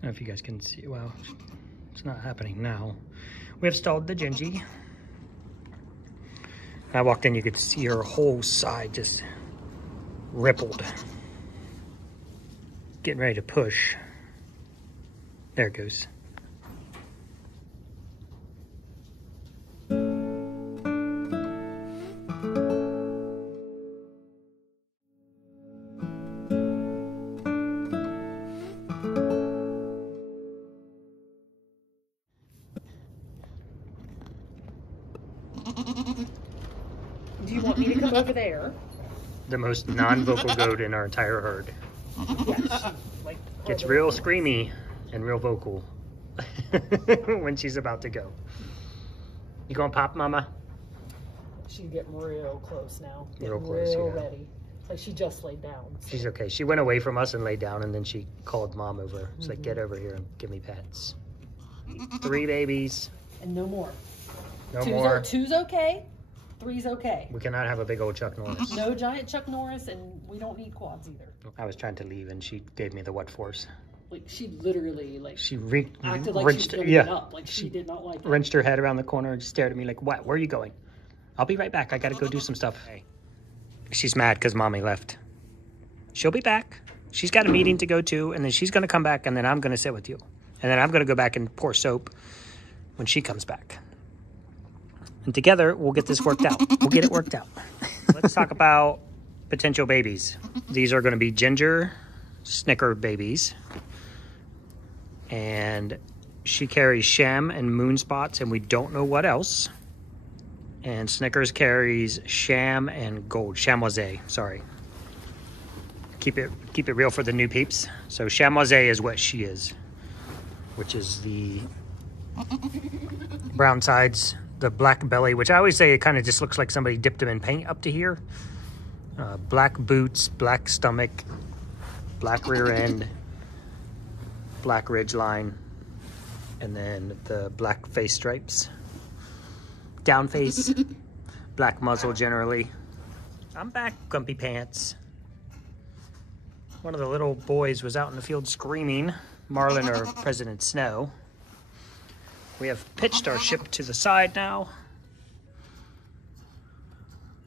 don't know if you guys can see. Well, it's not happening now. We have stalled the Gingy. I walked in, you could see her whole side just rippled. Getting ready to push. There it goes. Do you want me to come over there? The most non-vocal goat in our entire herd. Yes. Like, Gets real screamy and real vocal when she's about to go. You going pop, Mama? She's getting real close now. Real close, real yeah. ready. Like she just laid down. So. She's okay. She went away from us and laid down, and then she called Mom over. She's like, get over here and give me pets. 3 babies. And no more. No more. Two's okay. 3's okay. We cannot have a big old Chuck Norris. No giant Chuck Norris, and we don't need quads either. I was trying to leave, and she gave me the what force. Like she literally She acted like wrenched, she was gonna get up. Like she did not like it. Wrenched her head around the corner and stared at me like, what? Where are you going? I'll be right back. I gotta go do some stuff. Hey. She's mad because Mommy left. She'll be back. She's got a meeting to go to, and then she's gonna come back, and then I'm gonna sit with you. And then I'm gonna go back and pour soap when she comes back. And together, we'll get this worked out. We'll get it worked out. Let's talk about potential babies. These are going to be Ginger Snicker babies. And she carries Sham and Moon Spots, and we don't know what else. And Snickers carries Sham and Gold. Chamoisé, sorry. Keep it real for the new peeps. So Chamoisé is what she is, which is the brown sides. The black belly, which I always say it kind of just looks like somebody dipped them in paint up to here. Black boots, black stomach, black rear end, black ridge line, and then the black face stripes. Down face, black muzzle generally. I'm back, Gumpy Pants. One of the little boys was out in the field screaming, Marlin or President Snow. We have pitched our ship to the side now.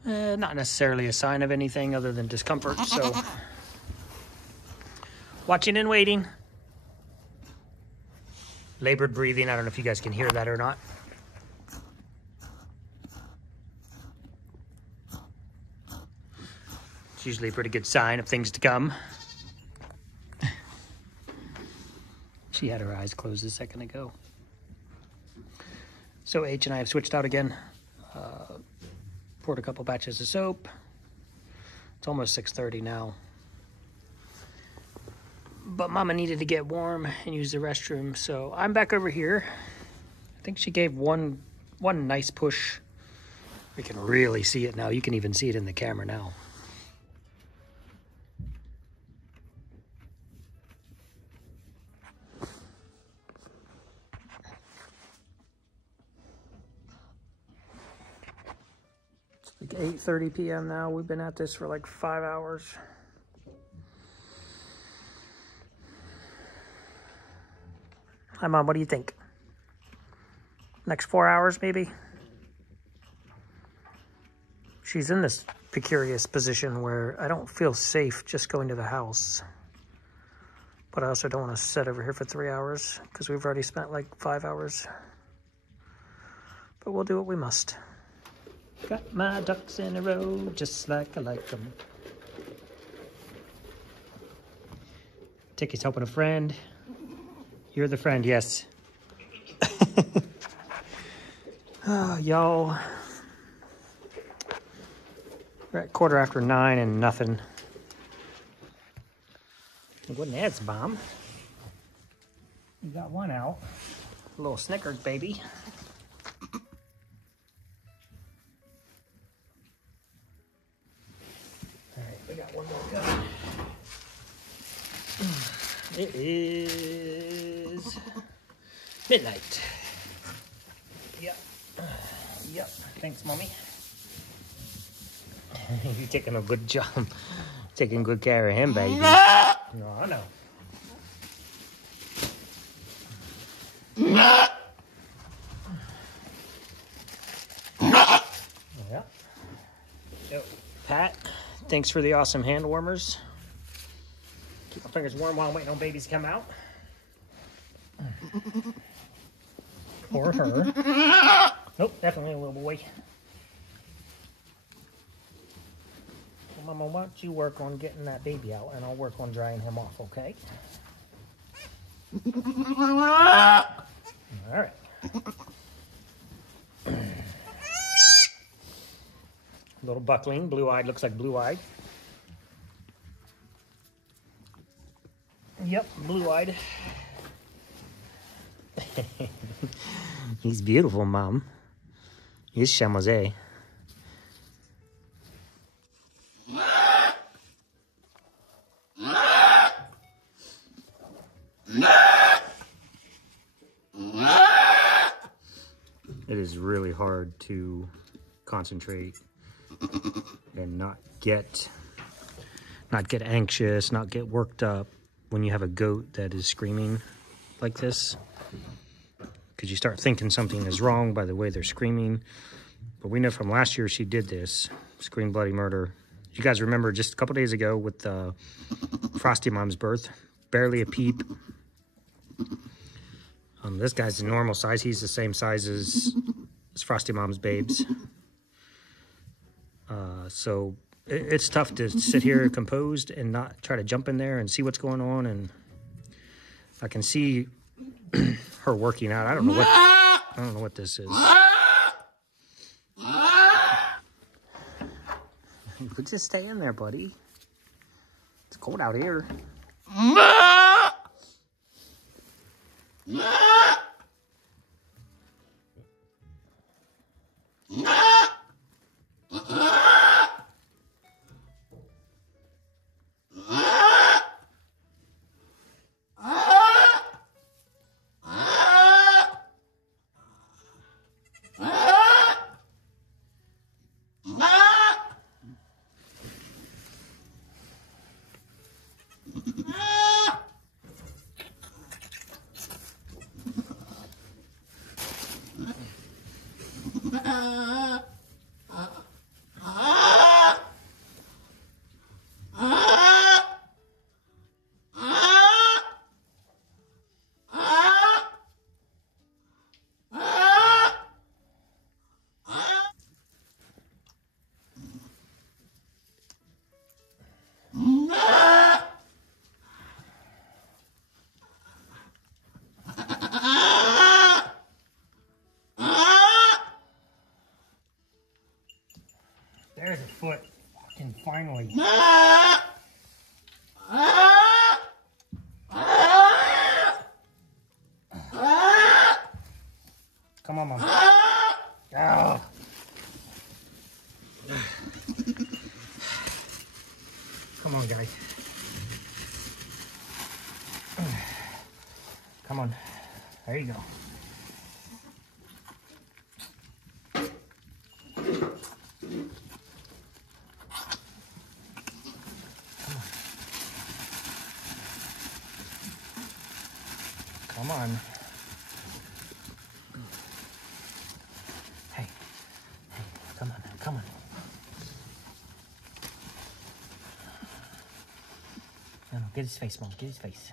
Not necessarily a sign of anything other than discomfort, so watching and waiting. Labored breathing, I don't know if you guys can hear that or not. It's usually a pretty good sign of things to come. She had her eyes closed a second ago. So H and I have switched out again. Poured a couple batches of soap. It's almost 6:30 now. But Mama needed to get warm and use the restroom, so I'm back over here. I think she gave one nice push. We can really see it now. You can even see it in the camera now. Like 8:30 p.m. now. We've been at this for like 5 hours. Hi, Mom. What do you think? Next 4 hours, maybe? She's in this precarious position where I don't feel safe just going to the house. But I also don't want to sit over here for 3 hours because we've already spent like 5 hours. But we'll do what we must. Got my ducks in a row, just like I like them. Ticket's helping a friend. You're the friend, yes. Oh, y'all. We're at 9:15 and nothing. What an ass bomb. You got one out. A little Snickers, baby. We got one more coming. It is midnight. Yep. Yep. Thanks, Mommy. You're taking a good job. Taking good care of him, baby. No, I know. Yeah. Yo, Pat, thanks for the awesome hand warmers. Keep my fingers warm while I'm waiting on babies to come out. For her. Nope, definitely a little boy. Well, Mama, why don't you work on getting that baby out, and I'll work on drying him off, okay? All right. Little buckling, blue-eyed, looks like blue-eyed. Yep, blue-eyed. He's beautiful, Mom. He's chamoisé. It is really hard to concentrate and not get anxious, not get worked up when you have a goat that is screaming like this, because you start thinking something is wrong by the way they're screaming. But we know from last year she did this, scream bloody murder. You guys remember just a couple days ago with Frosty Mom's birth, barely a peep. This guy's the normal size. He's the same size as Frosty Mom's babes. So it's tough to sit here composed and not try to jump in there and see what's going on. And I can see her working out. I don't know what this is. But just stay in there, buddy. It's cold out here. There's a foot. Fucking finally. Come on, Mom. Oh. Come on, guy. Come on. There you go. Come on. Hey, come on, come on. No, get his face, Mom, get his face.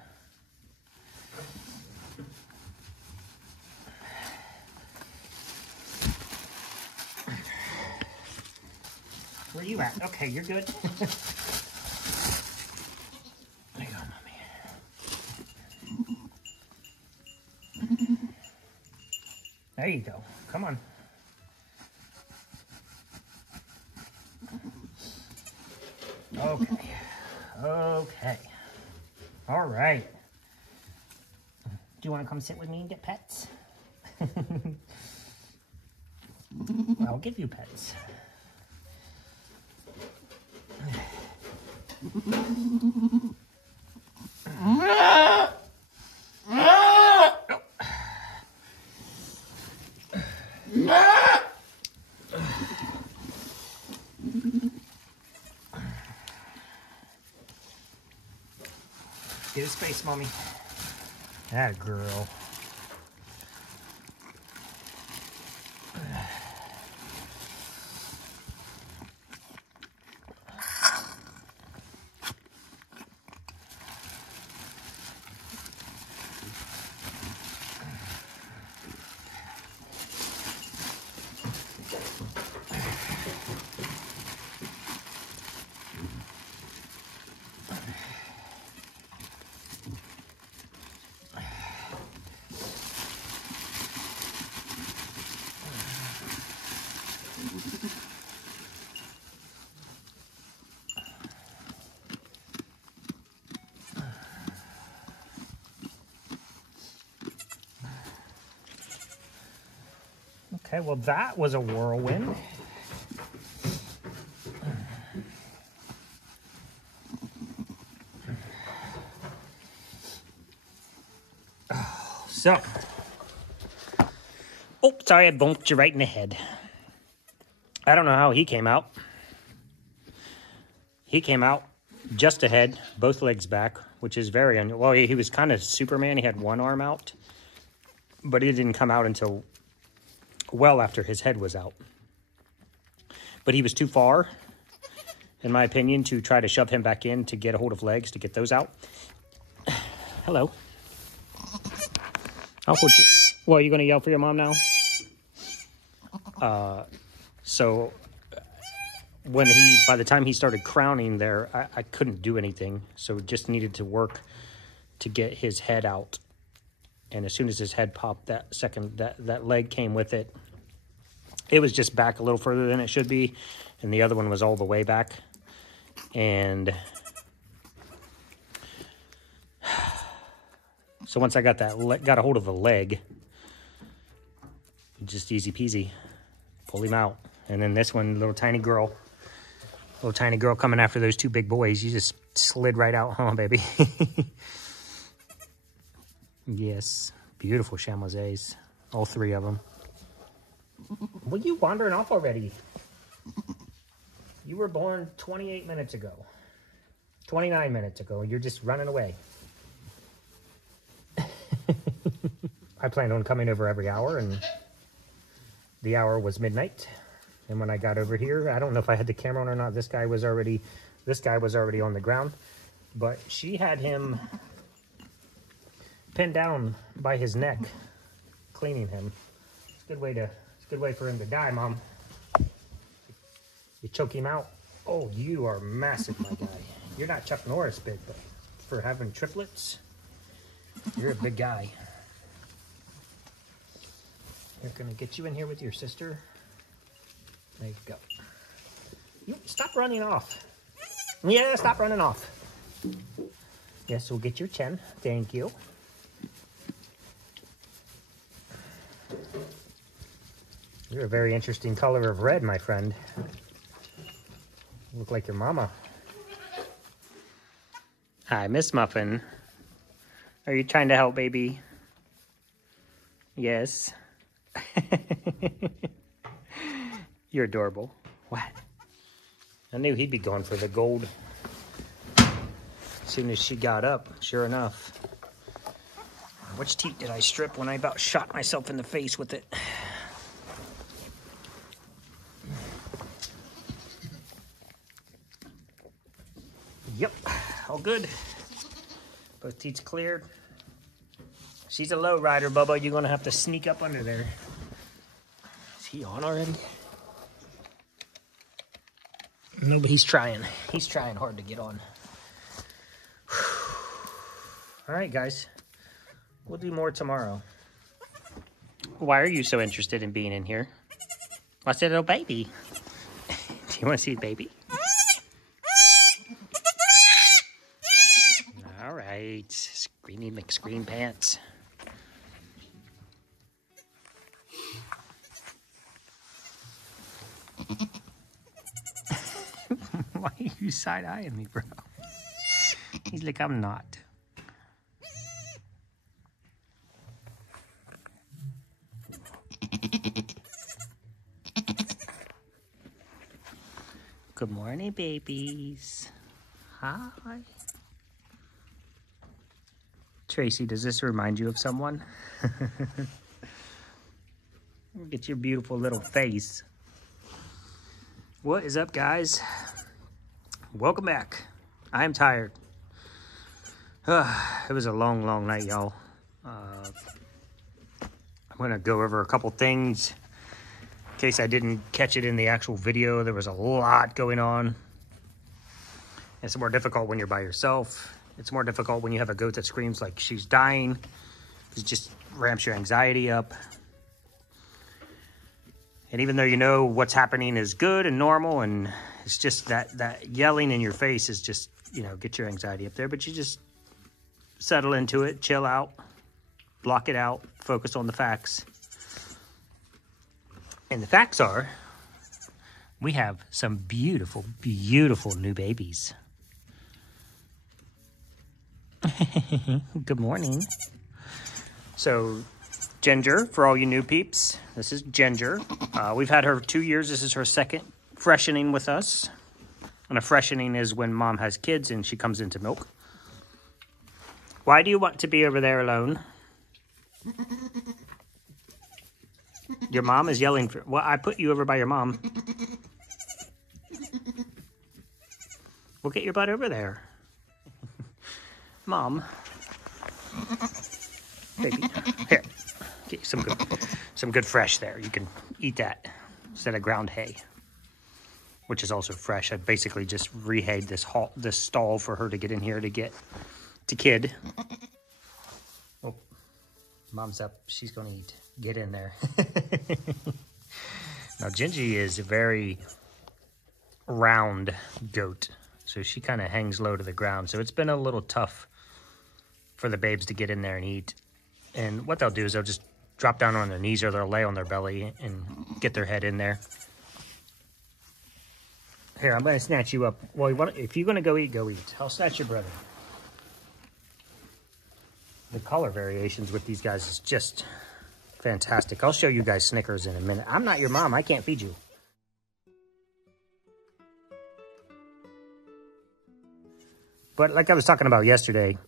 Where are you at? Okay, you're good. There you go, Mommy. There you go. Come on. Okay. Okay. All right. Do you want to come sit with me and get pets? I'll give you pets. Get his face, Mommy. That girl. Okay, well, that was a whirlwind. So, oh, sorry, I bumped you right in the head. I don't know how he came out. He came out just ahead, both legs back, which is very unusual. Well, he was kind of Superman. He had one arm out, but he didn't come out until well after his head was out. But he was too far, in my opinion, to try to shove him back in to get a hold of legs to get those out. Hello. I'll put you. Well, are you going to yell for your mom now? So when by the time he started crowning there, I couldn't do anything. So just needed to work to get his head out. And as soon as his head popped, that leg came with it. It was just back a little further than it should be. And the other one was all the way back. And so once I got got a hold of the leg, just easy peasy, pull him out. And then this one, little tiny girl coming after those two big boys. You just slid right out, huh, baby? Yes, beautiful chamoises, all three of them. Well, you wandering off already? You were born 28 minutes ago, 29 minutes ago. You're just running away. I planned on coming over every hour, and the hour was midnight. And when I got over here, I don't know if I had the camera on or not. This guy was already on the ground, but she had him pinned down by his neck, cleaning him. It's a good way for him to die, Mom. You choke him out. Oh, you are massive, my guy. You're not Chuck Norris big, but for having triplets, you're a big guy. We're gonna get you in here with your sister. There you go. You stop running off. Yeah, stop running off. Yes, we'll get your chin. Thank you. You're a very interesting color of red, my friend. You look like your mama. Hi, Miss Muffin. Are you trying to help, baby? Yes. You're adorable. What? I knew he'd be going for the gold as soon as she got up, sure enough. Which teeth did I strip when I about shot myself in the face with it? Yep, all good. Both teeth cleared. She's a low rider, Bubba. You're gonna have to sneak up under there. Is he on already? No, but he's trying. He's trying hard to get on. All right, guys. We'll do more tomorrow. Why are you so interested in being in here? What's that little baby? Do you want to see the baby? All right. Screeny McScreen pants. Why are you side-eyeing me, bro? He's like, I'm not. Good morning, babies. Hi. Tracy, does this remind you of someone? Look at your beautiful little face. What is up, guys? Welcome back. I am tired. It was a long, long night, y'all. I'm going to go over a couple things in case I didn't catch it in the actual video. There was a lot going on. It's more difficult when you're by yourself. It's more difficult when you have a goat that screams like she's dying. It just ramps your anxiety up. And even though you know what's happening is good and normal, and it's just that yelling in your face is just, you know, get your anxiety up there. But you just settle into it, chill out, block it out, focus on the facts. And the facts are, we have some beautiful, beautiful new babies. Good morning. So, Ginger, for all you new peeps, this is Ginger. We've had her 2 years. This is her second freshening with us. And a freshening is when mom has kids and she comes into milk. Why do you want to be over there alone? Your mom is yelling for... Well, I put you over by your mom. We'll get your butt over there. Mom. Baby. Here. Get you some good fresh there. You can eat that instead of ground hay, which is also fresh. I basically just rehayed this stall for her to get in here to get to kid. Oh, mom's up. She's going to eat. Get in there. Now, Gingy is a very round goat, so she kind of hangs low to the ground. So it's been a little tough for the babes to get in there and eat. And what they'll do is they'll just drop down on their knees or they'll lay on their belly and get their head in there. Here, I'm going to snatch you up. Well, if you're going to go eat, go eat. I'll snatch your brother. The color variations with these guys is just fantastic. I'll show you guys Snickers in a minute. I'm not your mom. I can't feed you. But like I was talking about yesterday,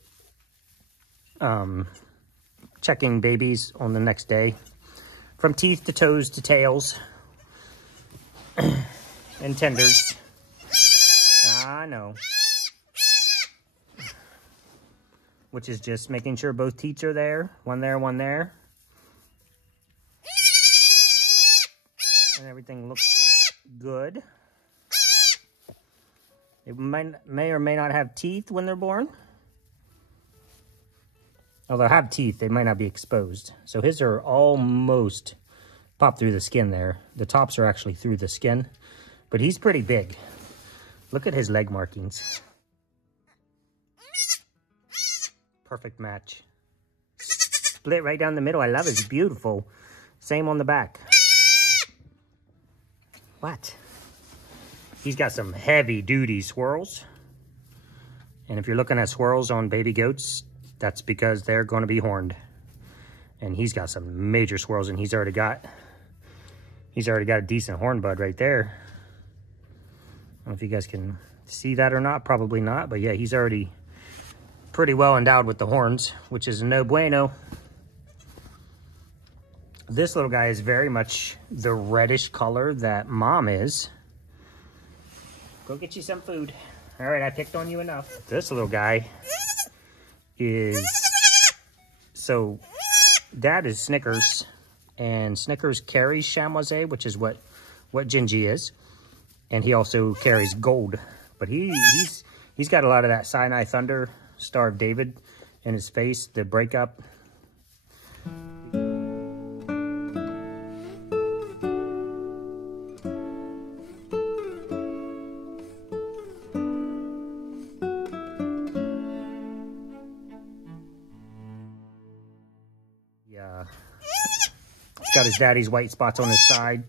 checking babies on the next day, from teeth to toes to tails and tenders. I know. Which is just making sure both teats are there. One there, one there. And everything looks good. They may or may not have teeth when they're born. Oh, they'll have teeth. They might not be exposed. So his are almost popped through the skin there. The tops are actually through the skin. But he's pretty big. Look at his leg markings. Perfect match. Split right down the middle. I love it. It's beautiful. Same on the back. What? He's got some heavy-duty swirls. And if you're looking at swirls on baby goats, that's because they're going to be horned. And he's got some major swirls, and he's already got a decent horn bud right there. I don't know if you guys can see that or not. Probably not. But yeah, he's already pretty well endowed with the horns, which is no bueno. This little guy is very much the reddish color that mom is. Go get you some food. All right, I picked on you enough. This little guy is... So, dad is Snickers, and Snickers carries chamois, which is what Gingy is. And he also carries gold. But he's got a lot of that Sinai Thunder, Star of David in his face, the breakup. Yeah. He's got his daddy's white spots on his side.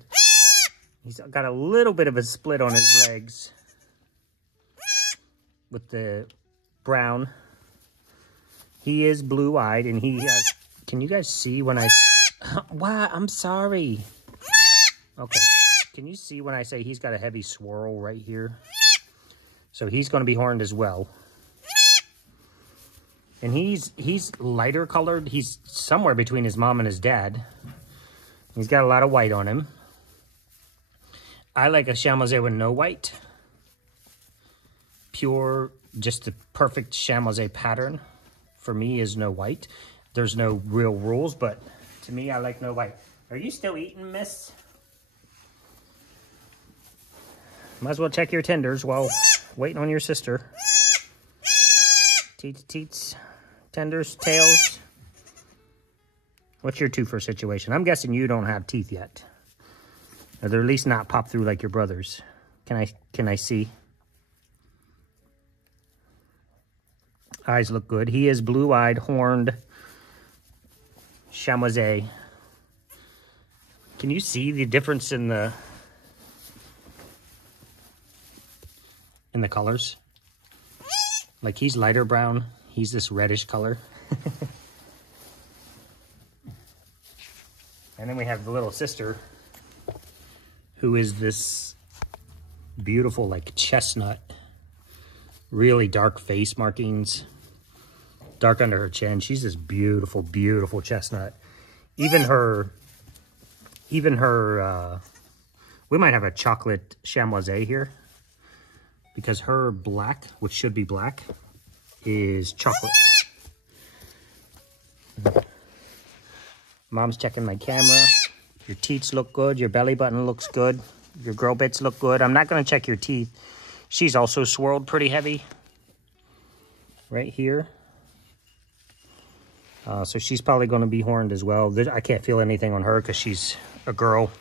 He's got a little bit of a split on his legs with the brown. He is blue-eyed, and he has... Can you guys see when I... Wow, I'm sorry. Okay. Can you see when I say he's got a heavy swirl right here? So he's going to be horned as well. And he's lighter colored. He's somewhere between his mom and his dad. He's got a lot of white on him. I like a chamois with no white. Pure, just the perfect chamois pattern for me is no white. There's no real rules, but to me, I like no white. Are you still eating, miss? Might as well check your tenders while waiting on your sister. Teats, tenders, tails. What's your twofer situation? I'm guessing you don't have teeth yet. Or they're at least not popped through like your brother's. Can I see? Eyes look good. He is blue-eyed, horned, chamois. Can you see the difference in the colors? Like he's lighter brown, he's this reddish color. And then we have the little sister, who is this beautiful like chestnut, really dark face markings, dark under her chin. She's this beautiful, beautiful chestnut. Even her, we might have a chocolate chamoisé here, because her black, which should be black, is chocolate. Mom's checking my camera. Your teats look good. Your belly button looks good. Your girl bits look good. I'm not going to check your teeth. She's also swirled pretty heavy right here. So she's probably going to be horned as well. I can't feel anything on her because she's a girl.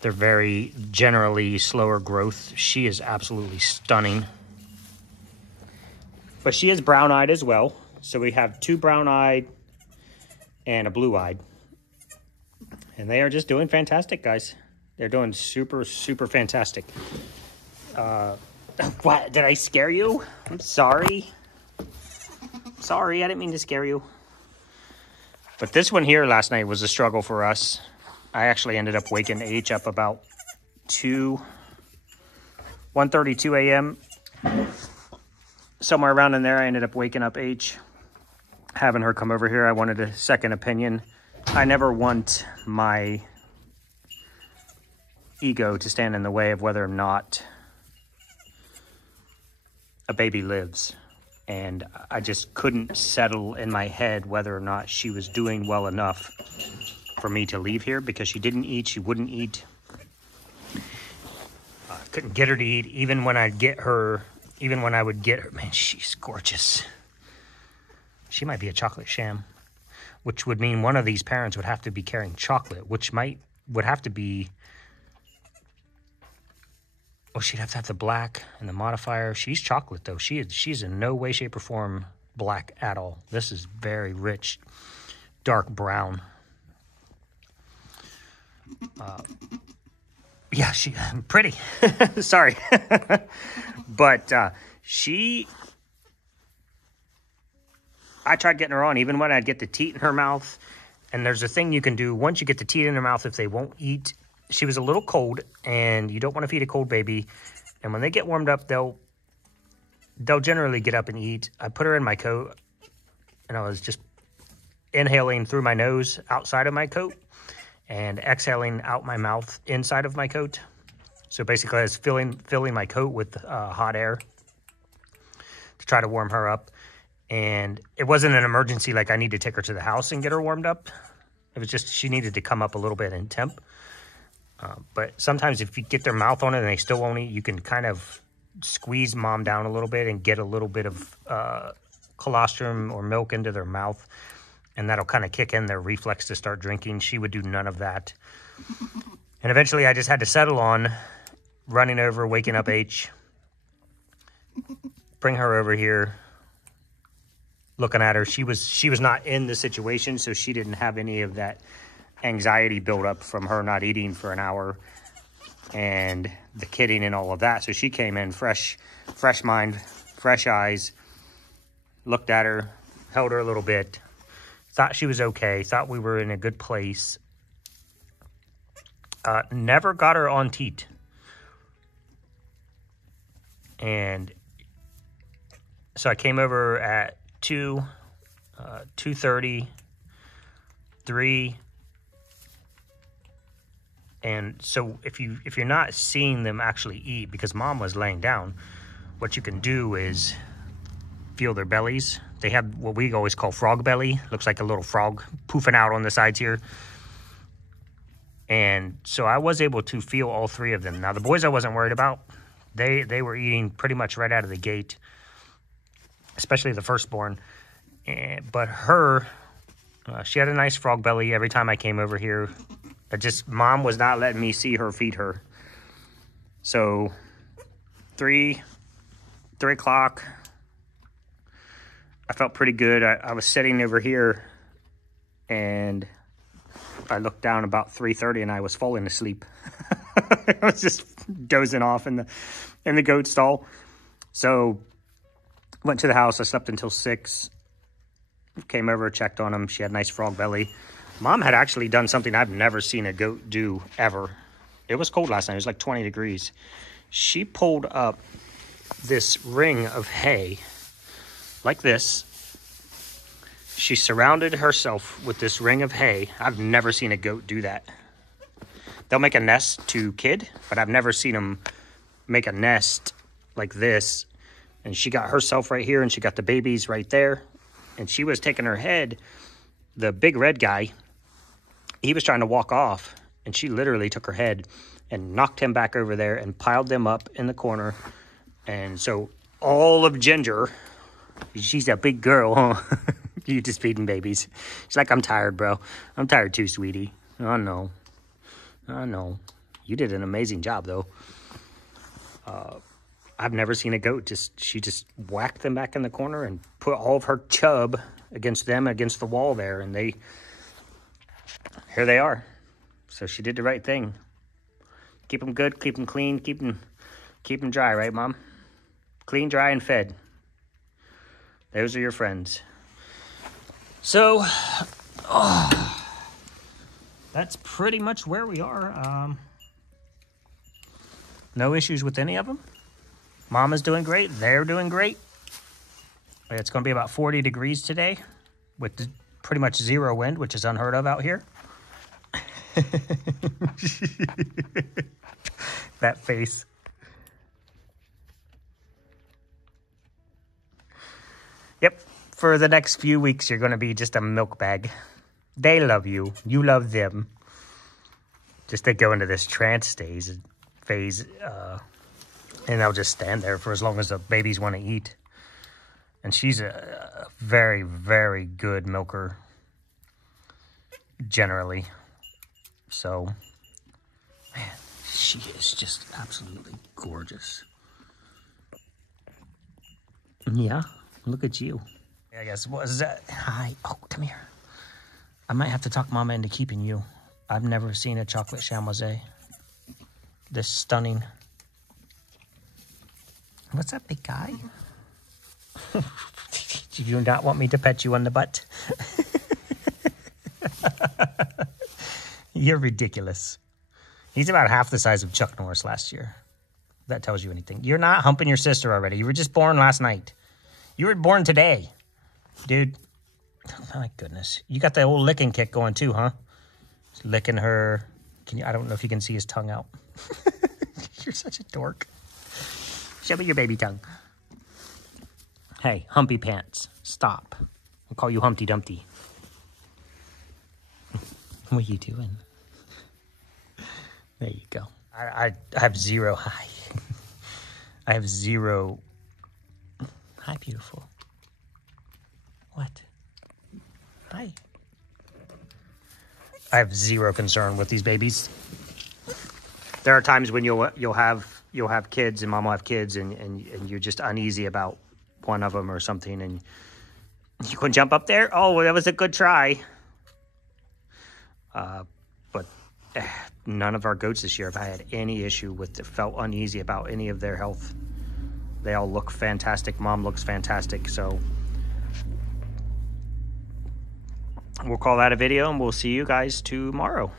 They're very generally slower growth. She is absolutely stunning. But she is brown-eyed as well. So we have 2 brown-eyed and a blue-eyed. And they are just doing fantastic, guys. They're doing super, super fantastic. What? Did I scare you? I'm sorry. Sorry, I didn't mean to scare you. But this one here last night was a struggle for us. I actually ended up waking H up about 1:32 a.m. Somewhere around in there, I ended up waking up H, having her come over here. I wanted a second opinion. I never want my ego to stand in the way of whether or not a baby lives. And I just couldn't settle in my head whether or not she was doing well enough for me to leave here, because she didn't eat, she wouldn't eat. Couldn't get her to eat, even when I'd get her, even when I would get her. Man, she's gorgeous. She might be a chocolate sham, which would mean one of these parents would have to be carrying chocolate, which would have to be, oh, she'd have to have the black and the modifier. She's chocolate though. She's in no way, shape, or form black at all. This is very rich, dark brown. Yeah, she pretty. Sorry. But I tried getting her on, even when I'd get the teat in her mouth. And there's a thing you can do once you get the teat in her mouth, if they won't eat. She was a little cold, and you don't want to feed a cold baby. And when they get warmed up, they'll generally get up and eat. I put her in my coat, and I was just inhaling through my nose outside of my coat and exhaling out my mouth inside of my coat. So basically I was filling my coat with hot air to try to warm her up. And it wasn't an emergency like I need to take her to the house and get her warmed up. It was just she needed to come up a little bit in temp. But sometimes if you get their mouth on it and they still won't eat, you can kind of squeeze mom down a little bit and get a little bit of colostrum or milk into their mouth. And that'll kind of kick in their reflex to start drinking. She would do none of that. And eventually I just had to settle on running over, waking up H, bring her over here, looking at her. She was not in the situation, so she didn't have any of that anxiety build up from her not eating for an hour and the kidding and all of that. So she came in fresh mind, fresh eyes, looked at her, held her a little bit, thought she was okay, thought we were in a good place. Never got her on teat. And so I came over at 2, 2:30, 3. And so if you're not seeing them actually eat, because mom was laying down, what you can do is feel their bellies. They have what we always call frog belly. Looks like a little frog poofing out on the sides here. And so I was able to feel all 3 of them. Now the boys I wasn't worried about. They were eating pretty much right out of the gate, especially the firstborn. But her, she had a nice frog belly every time I came over here. Mom was not letting me see her feed her. So 3 o'clock, I felt pretty good. I was sitting over here and I looked down about 3:30 and I was falling asleep. I was just dozing off in the goat stall. So went to the house. I slept until 6. Came over, checked on him. She had a nice frog belly. Mom had actually done something I've never seen a goat do ever. It was cold last night. It was like 20 degrees. She pulled up this ring of hay like this. She surrounded herself with this ring of hay. I've never seen a goat do that. They'll make a nest to kid, but I've never seen them make a nest like this. And she got herself right here, and she got the babies right there. And she was taking her head. The big red guy, he was trying to walk off, and she literally took her head and knocked him back over there and piled them up in the corner. And so all of Ginger, she's a big girl, huh? You just feeding babies. She's like, I'm tired, bro. I'm tired too, sweetie. Oh, no. Oh, no. You did an amazing job, though. I've never seen a goat. She just whacked them back in the corner and put all of her chub against the wall there. And here they are. So she did the right thing. Keep them good, keep them clean, keep them dry, right, Mom? Clean, dry, and fed. Those are your friends. So, that's pretty much where we are. No issues with any of them. Mama's doing great. They're doing great. It's going to be about 40 degrees today with pretty much zero wind, which is unheard of out here. That face. Yep. For the next few weeks, you're going to be just a milk bag. They love you. You love them. Just they go into this trance phase, and they'll just stand there for as long as the babies want to eat. And she's a very, very good milker, generally. So, man, she is just absolutely gorgeous. Yeah, look at you. I guess, what is that? Hi. Oh, come here. I might have to talk Mama into keeping you. I've never seen a chocolate chamoisé this stunning. What's that big guy? Do you not want me to pet you on the butt? You're ridiculous. He's about half the size of Chuck Norris last year. If that tells you anything. You're not humping your sister already. You were just born last night. You were born today. Dude. Oh my goodness. You got the old licking kick going too, huh? Just licking her. I don't know if you can see his tongue out. You're such a dork. Show me your baby tongue. Hey, Humpy Pants. Stop. I'll call you Humpty Dumpty. What are you doing? There you go. I have zero. Hi. I have zero. Hi, beautiful. What? Hi. I have zero concern with these babies. There are times when you'll have kids and Mom will have kids and you're just uneasy about one of them or something and you can jump up there. Oh, well, that was a good try. But none of our goats this year have had any issue with felt uneasy about any of their health. They all look fantastic. Mom looks fantastic. So we'll call that a video and we'll see you guys tomorrow.